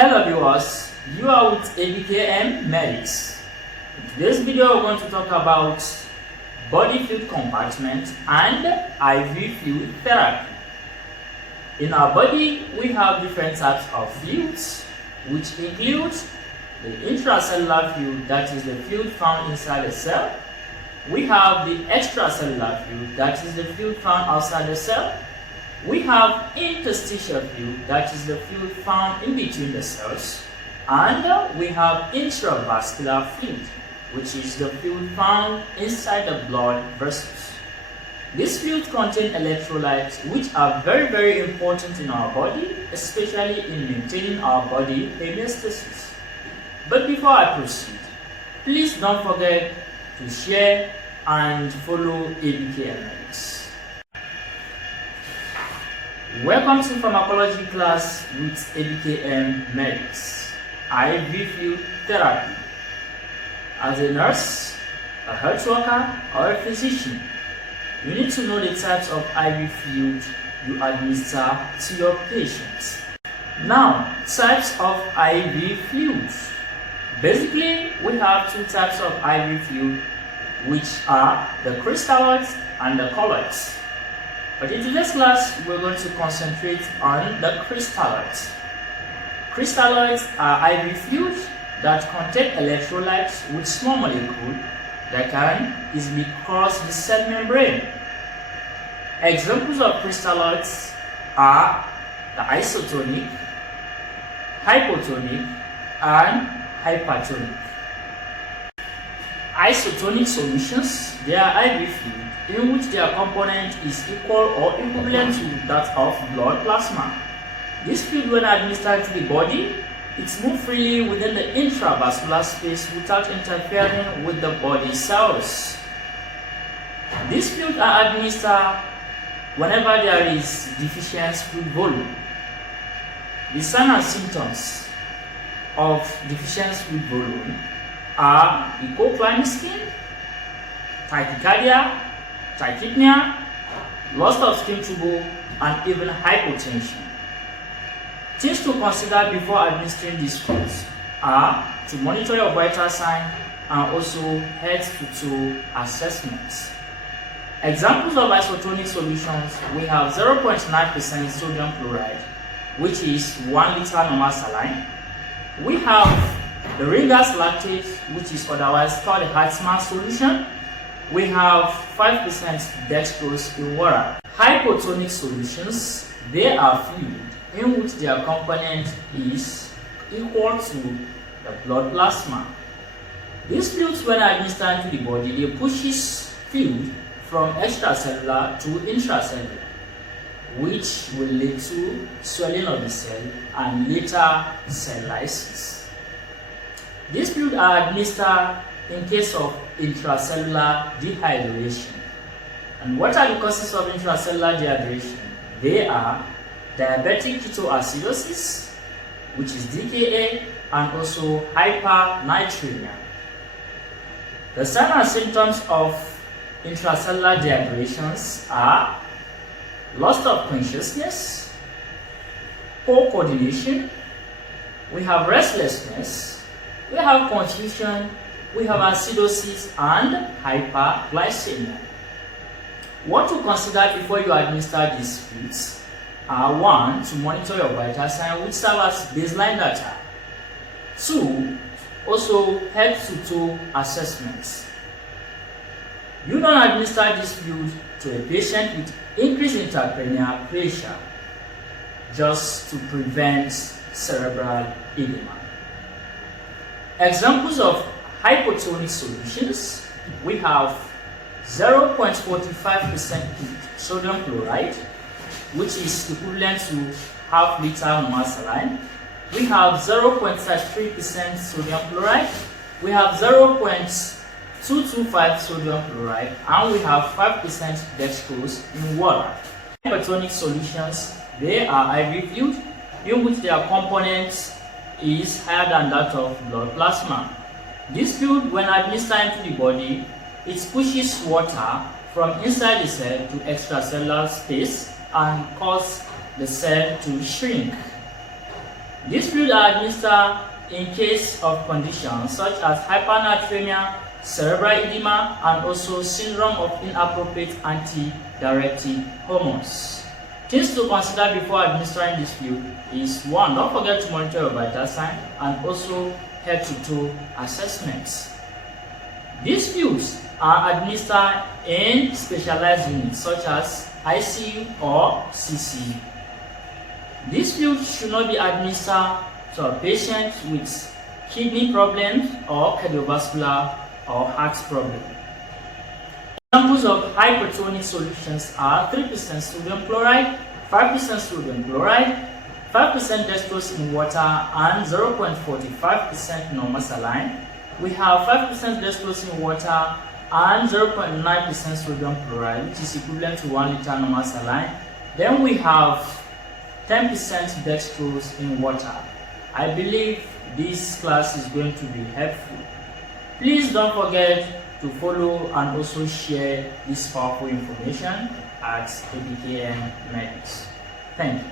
Hello viewers, you are with ABKM Medics. In today's video we're going to talk about body fluid compartment and IV fluid therapy. In our body we have different types of fluids, which includes the intracellular fluid, that is the fluid found inside the cell. We have the extracellular fluid, that is the fluid found outside the cell. We have interstitial fluid, that is the fluid found in between the cells. And we have intravascular fluid, which is the fluid found inside the blood vessels. These fluids contain electrolytes, which are very important in our body, especially in maintaining our body homeostasis. But before I proceed, please don't forget to share and follow ABKM Medics. Welcome to pharmacology class with ABKM Medics, IV fluid therapy. As a nurse, a health worker, or a physician, you need to know the types of IV fluid you administer to your patients. Now, types of IV fluids. Basically, we have two types of IV fluid, which are the crystalloids and the colloids. But in today's class, we're going to concentrate on the crystalloids. Crystalloids are IV fluids that contain electrolytes with small molecules that can easily cross the cell membrane. Examples of crystalloids are the isotonic, hypotonic, and hypertonic. Isotonic solutions, they are IV fluid in which their component is equal or equivalent to that of blood plasma. This fluid, when administered to the body, it moves freely within the intravascular space without interfering with the body cells. These fluids are administered whenever there is deficient fluid volume. The signs and symptoms of deficient fluid volume are hypochloremic skin, tachycardia, tachypnea, loss of skin tubule, and even hypotension. Things to consider before administering these fluids are to monitor your vital sign and also head-to-toe assessments. Examples of isotonic solutions, we have 0.9% sodium chloride, which is 1 liter normal saline. We have the Ringer's lactate, which is otherwise called the Hartmann solution. We have 5% dextrose in water. Hypotonic solutions, they are fluid in which their component is equal to the blood plasma. These fluids, when administered to the body, they pushes fluid from extracellular to intracellular, which will lead to swelling of the cell and later cell lysis. These fluids are administered in case of intracellular dehydration. And what are the causes of intracellular dehydration? They are diabetic ketoacidosis, which is DKA, and also hypernatremia. The signs and symptoms of intracellular dehydrations are loss of consciousness, poor coordination, we have restlessness, we have confusion, we have acidosis and hyperglycemia. What to consider before you administer these fluids are: 1. To monitor your vital sign, which serve as baseline data. 2. Also head-to-toe assessments. You don't administer this fluid to a patient with increased intracranial pressure just to prevent cerebral edema. Examples of hypotonic solutions, we have 0.45% sodium chloride, which is equivalent to half liter normal saline. We have 0.33% sodium chloride, we have 0.225 sodium chloride, and we have 5% dextrose in water. Hypertonic solutions, they are IV fluid in which their component is higher than that of blood plasma. This fluid, when administered into the body, it pushes water from inside the cell to extracellular space and cause the cell to shrink. These fluids are administered in case of conditions such as hypernatremia, cerebral edema, and also syndrome of inappropriate antidiuretic hormones. Things to consider before administering this fluid is 1. Don't forget to monitor your vital signs and also head-to-toe assessments. These fluids are administered in specialized units such as ICU or CCU. These fluids should not be administered to a patient with kidney problems or cardiovascular or heart problem. Examples of hypertonic solutions are 3% sodium chloride, 5% sodium chloride, 5% dextrose in water, and 0.45% normal saline. We have 5% dextrose in water and 0.9% sodium chloride, which is equivalent to 1 liter normal saline. Then we have 10% dextrose in water. I believe this class is going to be helpful. Please don't forget to follow and also share this powerful information at ABKM Medics. Thank you.